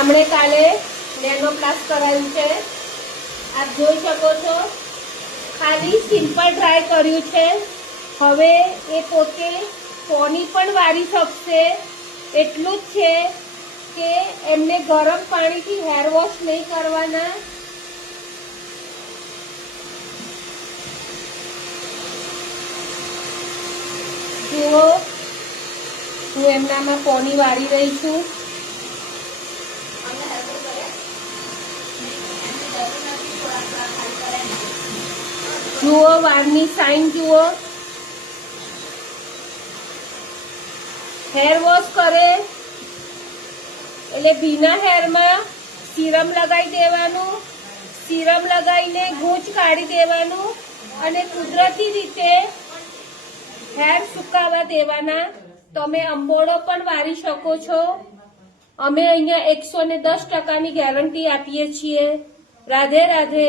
આમણે કાલે નેનો પ્લાસ કરાયું છે, આપ જોઈ શકો છો। ખાલી સિમ્પલ ડ્રાય કર્યું છે। હવે એ પોતે પોની પણ વાળી શકશે। એટલું જ છે કે એમને ગરમ પાણીથી હેર વોશ નહીં કરવાના। જુઓ, હું એમનામાં પોની વાળી રહી છું। જુઓ વાળની સાઈન જુઓ। હેર વોશ કરે એટલે ભીના હેરમાં સીરમ લગાવી દેવાનું। સીરમ લગાવીને ગૂંચ કાઢી દેવાનું અને કુદરતી રીતે હેર સુકાવા દેવાના। તમે અંબોળો પણ વાળી શકો છો। અમે અહીંયા 110% ગેરંટી આપીએ છીએ। રાધે રાધે।